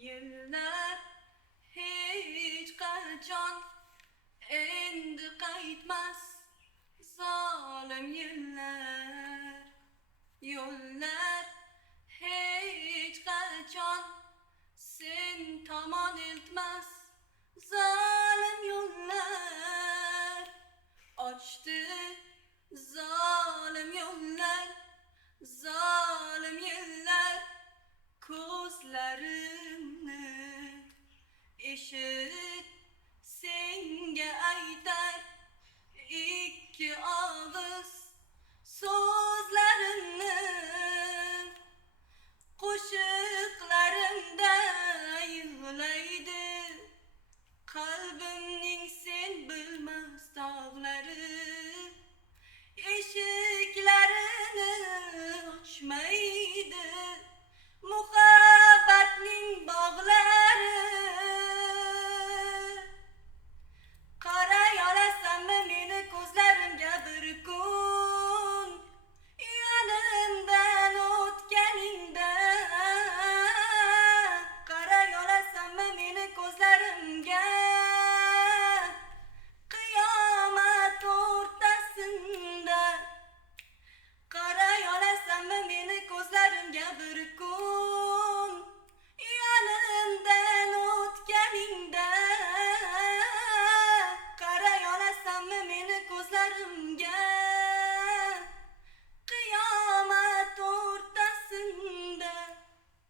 Yıllar hiç qachon endi qaytmas zolim yillar. Yo'llar hech qachon sen tomon iltmas zolim yo'llar. Ochdi zolim yo'llar, zolim yillar ko'zlari